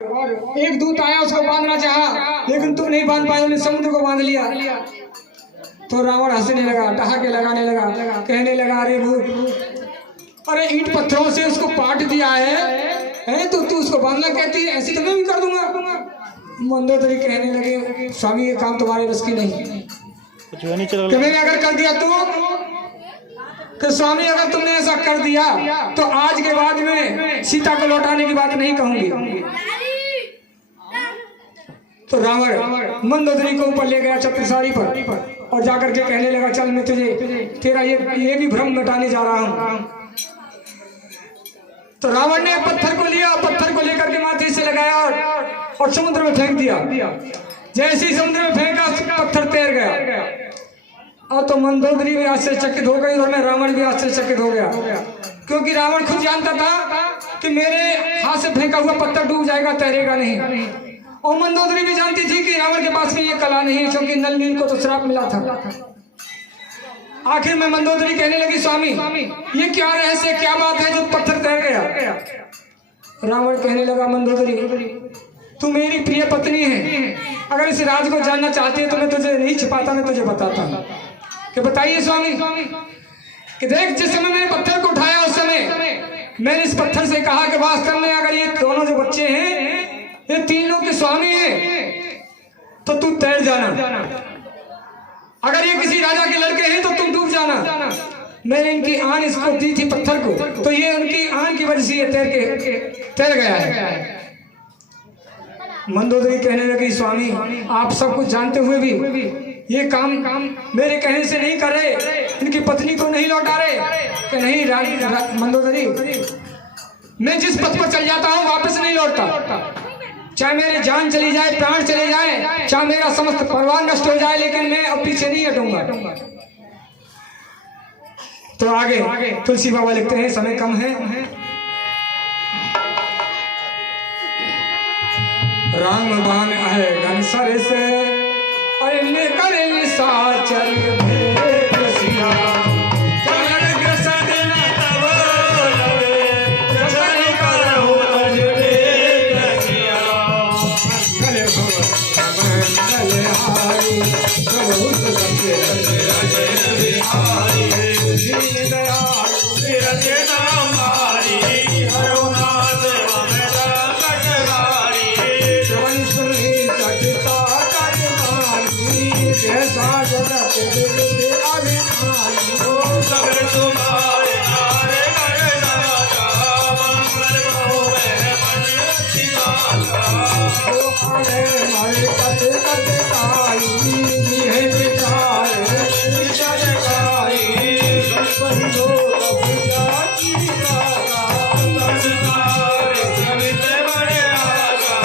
एक दूत आया, उसको बांधना चाहा, लेकिन तुम नहीं बांध पाए, उन्हें समुद्र को बांध लिया। तो रावण हंसने लगा, ठहाके लगाने लगा, कहने लगा, अरे भूत, अरे ईंट पत्थरों से उसको पाट दिया है तो तू उसको बांधना कहती है, ऐसी तो मैं भी कर दूंगा। मंदोदरी कहने लगे, स्वामी ये काम तुम्हारे बस की नहीं, मैंने अगर कर दिया तो स्वामी अगर तुमने ऐसा कर दिया तो आज के बाद में सीता को लौटाने की बात नहीं कहूंगी। तो रावण मंदोदरी को ऊपर ले गया छत्रसारी पर और जाकर के कहने लगा, चल मैं तुझे तेरा ये भी भ्रम मिटाने जा रहा हूं। तो रावण ने पत्थर को लिया, पत्थर को लेकर के माथे से लगाया और समुद्र में फेंक दिया। जैसे ही समुद्र में फेंका, पत्थर तैर गया। और तो मंदोदरी भी आश्चर्यचकित हो गई और मैं रावण भी आश्चर्यचकित हो गया, क्योंकि रावण खुद जानता था कि मेरे हाथ से फेंका हुआ पत्थर डूब जाएगा, तैरेगा नहीं। और मंदोदरी भी जानती थी कि रावण के पास में ये कला नहीं है, क्योंकि नल नील को तो श्राप मिला था। आखिर में मंदोदरी कहने लगी, स्वामी ये क्या रहस्य, क्या बात है जो पत्थर तैर गया। रावण कहने लगा, मंदोदरी तू मेरी प्रिय पत्नी है, अगर इस राज को जानना चाहती है तो मैं तुझे नहीं छिपाता, मैं तुझे बताता हूँ। कि बताइए स्वामी। कि देख, जिस समय मैंने पत्थर को उठाया उस समय मैंने इस पत्थर से कहा कि वास्तव में अगर ये दोनों जो बच्चे हैं ये तीन लोग के स्वामी हैं तो तू तैर जाना, अगर ये किसी राजा के लड़के हैं तो तुम डूब जाना। मैंने इनकी आन इसको दी थी पत्थर को, तो ये उनकी आन की वजह से ये तैर गया है। मंदोदरी कहने लगी, स्वामी आप सब कुछ जानते हुए भी ये काम मेरे कहने से नहीं कर रहे, इनकी पत्नी को नहीं लौटा रहे। कि नहीं मंदोदरी, मैं जिस पथ पर चल जाता हूँ वापस नहीं लौटता, चाहे मेरी जान चली जाए, प्राण चले जाए, चाहे मेरा समस्त परिवार नष्ट हो जाए, लेकिन मैं अब पीछे नहीं हटूंगा। तो आगे तुलसी बाबा लिखते हैं, समय कम है। राम बाण है घन सर से, अरे लेकर निशाचर भेद सिया, चरण ग्रसन न तब लवे, जसन करहु अजमेर सिया। मंगल मंगल हारी, प्रभु सबके अजय बिहारी, दीन दयाल तिरथ नाम हारी, हरो नाथ जैसा जगत विविध अभिमानी, सब तुम्हारे नारे कर दाता, मंगल होवे मन दिवाला। जो हमें मरे कत ताई, है विचार विचार गाई, गणपति लोग पूजा की गाता, संसार समित बड़े आगा,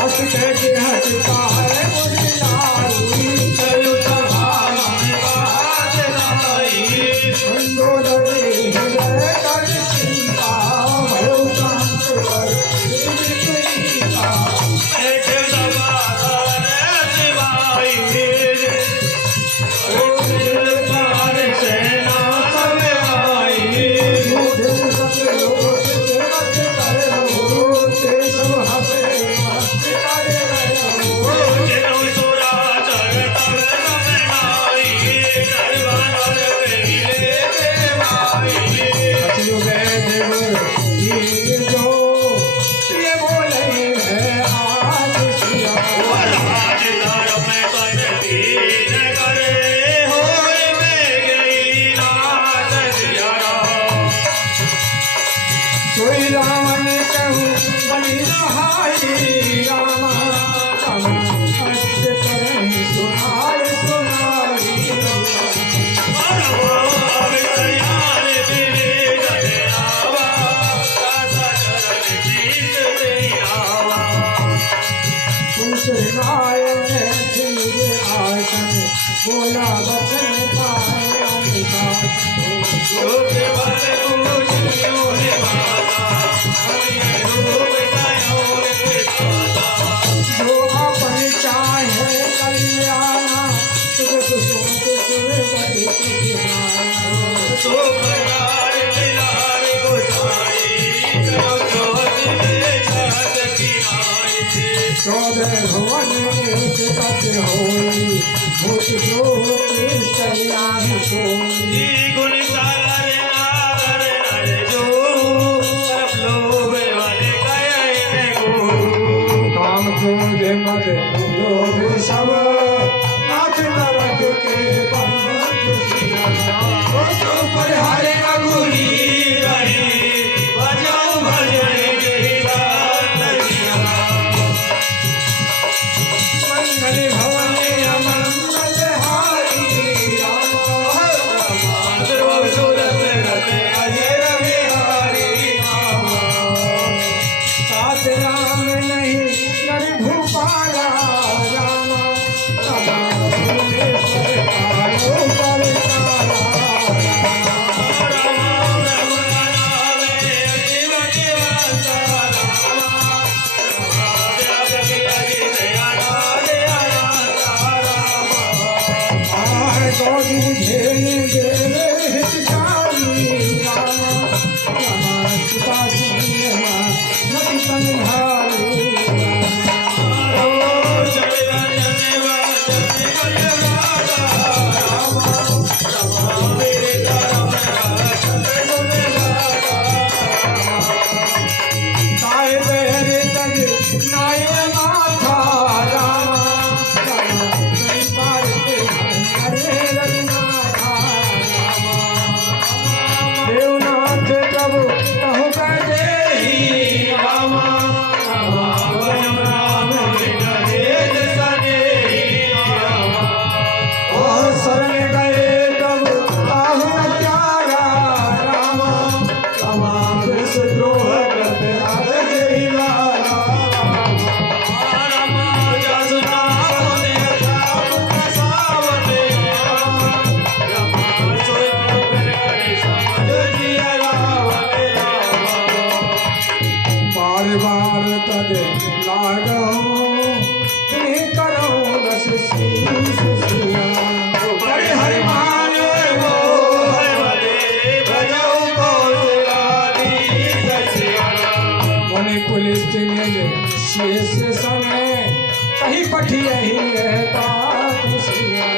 हस के हटता है मुझे लारी, बोला बचन पाए जो अपन चाहे कल्याण, तुझे सुन चौदह भवन एक तत् होई भूत प्रेत कल्याण सोई गुण सागर नागर नर जो सर्व लोभ वाले गए गुरु काम क्रोध मद लोभ सब नाथ नरक के बंधन तो पर हरे अगुरी रही बजाओ भजन के गानरिया मंगल भवन अमंगल हारी सर्व सूरत रते अजय बिहारी साथ राम नहीं नर भूपाला रामा सदा भुवनेश्वर कालो पर गौरी घेरे घेरे हितकारी रामा रामा सीता सिंह नदी संहारी नाय बहरे तक नाय माथा रामा रामा कई पार के हरे रघुनाथा रामा देवनाथ प्रभु कहु कह देहि रामा रामा वरम राम देव सने और शरण गए प्रभु आहु प्यारा रामा रामा कृष द्रोह करते अगजई लाला बार बार तद लागो तुम्हें करो बस शीश सिया हरे हरि माने वो हरे भले भजो को सुरादी सचिया मुनि पुलिस ने शेष समय कहीं पठी यही रहता सिया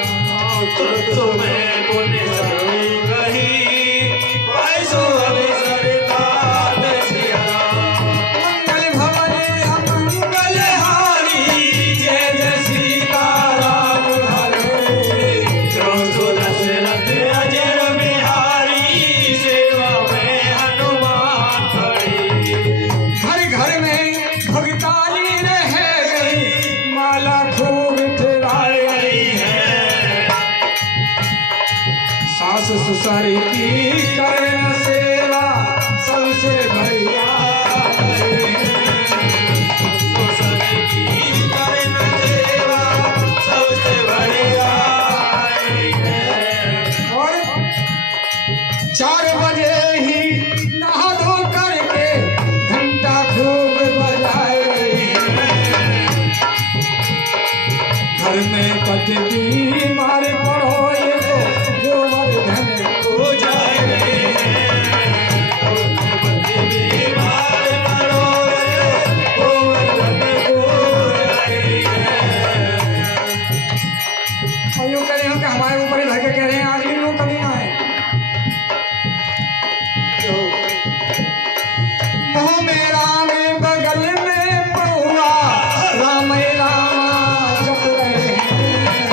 तुम्हें पुण्य सभी कही पैसो हमें सरता दसिया मंगल भवन अमंगल हारी जय जय सीताराम हरे जो दशरथ अजर बिहारी सेवा में हनुमान खड़ी घर घर में भगतानी रह गई माला खूब फिराई आई है सास ससुर की करें सेवा सबसे बढ़िया तो सभी की करें सेवा सबसे बढ़िया है और 4 बजे ही नहा धो करके घंटा खूब बजाए घर में पति बीमार पड़ो ये तो गोवर्धन हो जाए बीमार करो गोवर्धन को और यूँ कह रहे हो कि हमारे ऊपर ही धके कह रहे हैं आदमी लोग कभी ना आए मुँह में राम बगल में पहुआ राम रामा जप रहे हैं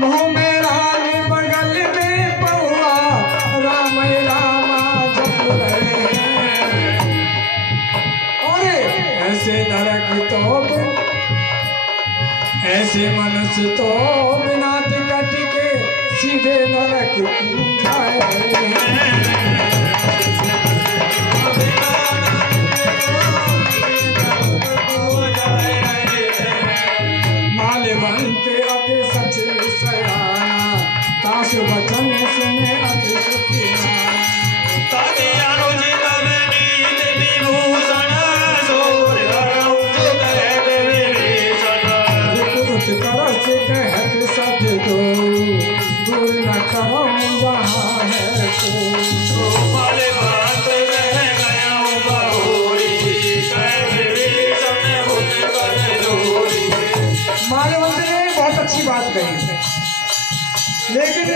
मुँह में राम बगल में पहुआ राम रामा जप रहे हैं और ऐसे नरक तो ऐसे मनुष्य तो बिना टिकट के सीधे नरक जाए माल्यवंत अति सच सयाना तास वचन सुने अति सुखिया ताके अनुचित नीत विभूषण सोर हरऊ जो कहत विभीषण कुछ करस कहत सत दो दूर न करो जहाँ है तो कही। लेकिन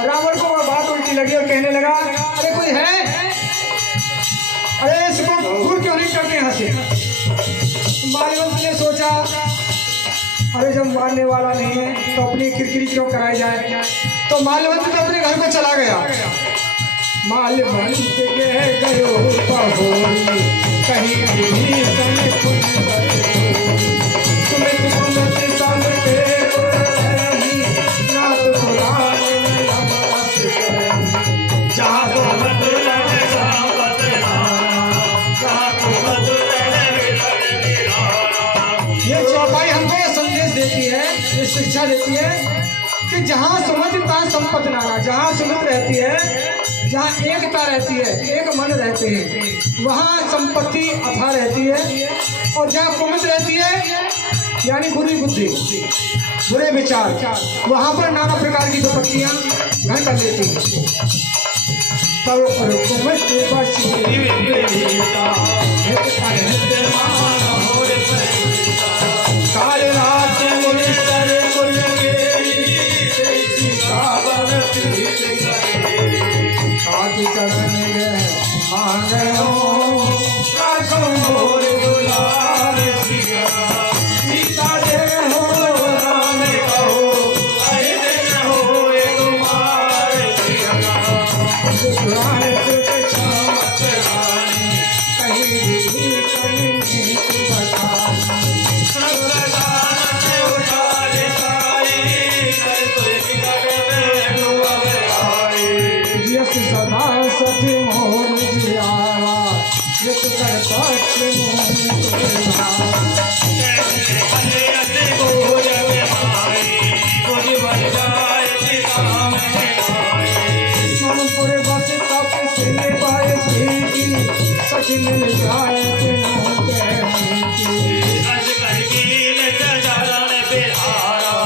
रावण को वह बात उल्टी लगी और कहने लगा, अरे कोई है, अरे इसको दूर क्यों नहीं करते यहाँ से। माल्यवंत ने सोचा, अरे जब मारने वाला नहीं है तो अपनी किरकिरी क्यों कराई जाए। तो माल्यवंत तो अपने घर को चला गया। माल्यवंत गयो पहोरी, कहीं भी तने खुद सुमित सुमित संग के पुरहि, नाथ पुराण में अमरस करें। जहाँ तो मधुरन संपत नाना, जहाँ तो मधुरन विरल निराला। ये चौपाई हमको ये संदेश देती है, ये शिक्षा देती है कि जहाँ सुमित तहाँ संपत नाना, जहाँ सुमित रहती है, जहाँ एकता रहती है, एक मन रहते हैं, वहाँ संपत्ति अथा रहती है। और जहाँ कुमित रहती है यानी बुरी बुद्धि, बुरे विचार, वहाँ पर नाना प्रकार की विपत्तियाँ घर कर लेती हैं। तब कुमित बसी विविधता, अनंत मान होर परिता। काल रात मुनितर कुल केरी, जैसी कावन पीत करे। काटी चरण गए मांगो, राखो मोर दुलार सिया। सीता दे हो राम कहो, अहि दिन हो एक मार सिया। दुराए सुख मत रानी, कहीं भी कहीं नहीं बचानी। संगदान उठारे तारी, कर तुझ बिगड़ में डूब आई। यस सदा सती मोहन जियावा, यस कर पक्ष मोहन तुझा। कैसे भले अति बोझ में आई, मुझ बन जाए पिता में आई। सोनपुर बस तप से पाए प्रीति, सखी मिल जाए तेनों प्रेमी। अजगर की नित चरण बिहारा,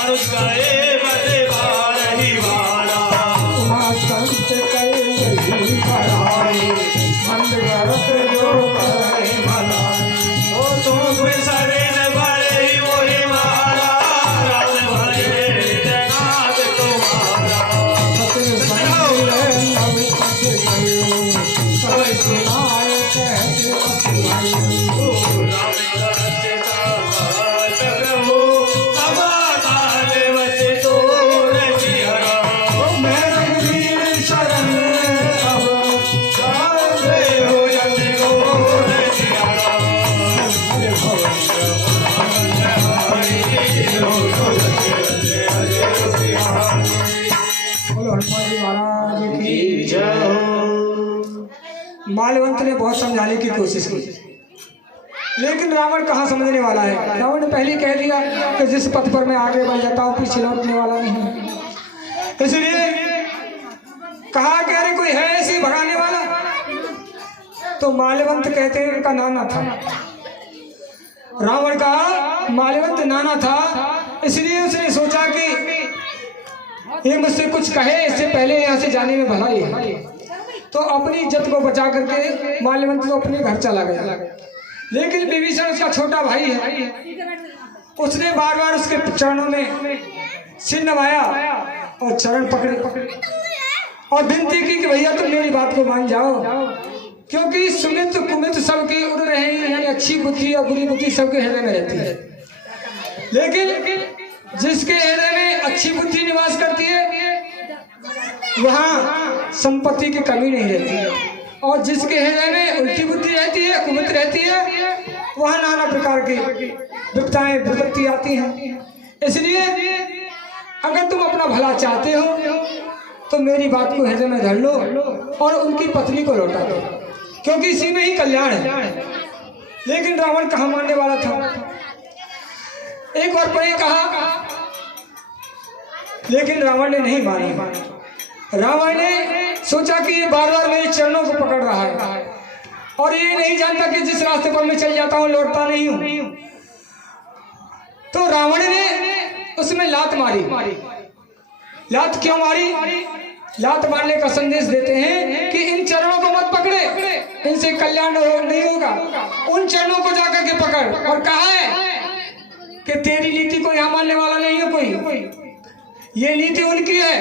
अनुज गए बदवार ही वारा। उमा संत कई कराई, मंद भरत जो करे भलाई। ओ तुम सरिन भरे मोहि मारा, रात भरे जगन्नाथ तुम्हारा। सत्य संग नव पथ गयो, सब सुनाए कहते असुआई। ओ राम दरते साथ प्रभु, अवतार वच तोर जिहरा। मैं रघुवीर शरण अब जावे हो जति गोर जिहरा। बोलो हनुमान जी महाराज की। माल्यवंत ने बहुत समझाने की कोशिश की, लेकिन रावण कहाँ समझने वाला है। रावण ने पहले कह दिया कि जिस पथ पर मैं आगे बढ़ जाता हूँ पीछे लौटने वाला नहीं हूँ। इसलिए कहा कि अरे कोई है ऐसी भगाने वाला। तो माल्यवंत कहते हैं उनका नाना था। रावण का माल्यवंत नाना था, इसलिए उसने सोचा कि ये मुझसे कुछ कहे इससे पहले यहाँ से जाने में भलाई है। तो अपनी इज्जत को बचा करके माल्यवंत तो अपने घर चला गया। लेकिन विभीषण उसका छोटा भाई है, उसने बार बार उसके चरणों में सिर नवाया और चरण पकड़े और विनती की कि भैया तुम मेरी बात को मान जाओ, क्योंकि सुमित कुमित सबके उड़ रहे हैं, यानी अच्छी बुद्धि और बुरी बुद्धि सबके हृदय में रहती है। लेकिन जिसके हृदय में अच्छी बुद्धि निवास करती है वहाँ संपत्ति की कमी नहीं रहती है, और जिसके हृदय में उल्टी बुद्धि रहती है, कुमित रहती है, वहाँ नाना प्रकार की विपदाएं विपत्ति आती हैं। इसलिए अगर तुम अपना भला चाहते हो तो मेरी बात को हृदय में धर लो और उनकी पत्नी को लौटा दो, क्योंकि इसी में ही कल्याण है। लेकिन रावण कहाँ मानने वाला था। एक बार पहले कहा, लेकिन रावण ने नहीं माना। रावण ने सोचा कि ये बार बार मेरे चरणों को पकड़ रहा है और ये नहीं जानता कि जिस रास्ते पर मैं चल जाता हूँ लौटता नहीं हूँ। तो रावण ने उसमें लात मारी। लात क्यों मारी? लात मारने का संदेश देते हैं कि इन चरणों को मत पकड़े, इनसे कल्याण नहीं होगा। उन चरणों को जाकर के पकड़। और कहा है कि तेरी नीति को यहाँ मानने वाला नहीं है कोई, ये नीति उनकी है,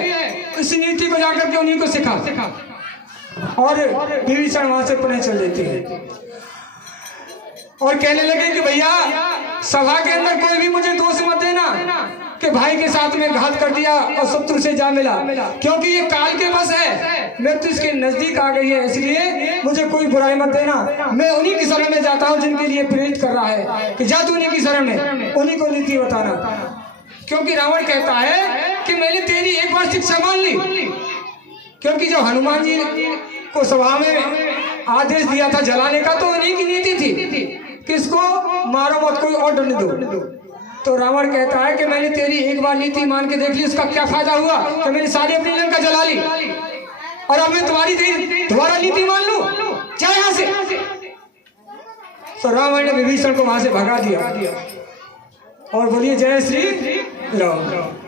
इस नीति को जाकर के उन्हीं को सिखा। और विभीषण वहां से पुनः चल देते हैं और कहने लगे कि भैया सभा के अंदर कोई भी मुझे दोष मत देना कि भाई के साथ में घात कर दिया और शत्रु से जा मिला, क्योंकि ये काल के बस है, मृत्यु इसके नजदीक आ गई है, इसलिए मुझे कोई बुराई मत देना। मैं उन्हीं की शरण में जाता हूँ जिनके लिए प्रेरित कर रहा है कि जा तू उन्हीं की शरण में, उन्हीं को नीति बताना। क्योंकि रावण कहता है कि मैंने तेरी एक बार शिक्षा मान ली, क्योंकि जब हनुमान जी को सभा में आदेश दिया था जलाने का तो उन्हीं की नीति थी, किसको मारो मत, कोई और दंड दो। तो रावण कहता है कि मैंने तेरी एक बार नीति मान के देख ली, उसका क्या फायदा हुआ कि मैंने सारी अपनी लंका जला ली, और अब मैं तुम्हारा नीति मान लूं, चाहे यहां से। तो रावण ने विभीषण को वहां से भगा दिया और बोलिए जय श्री राम।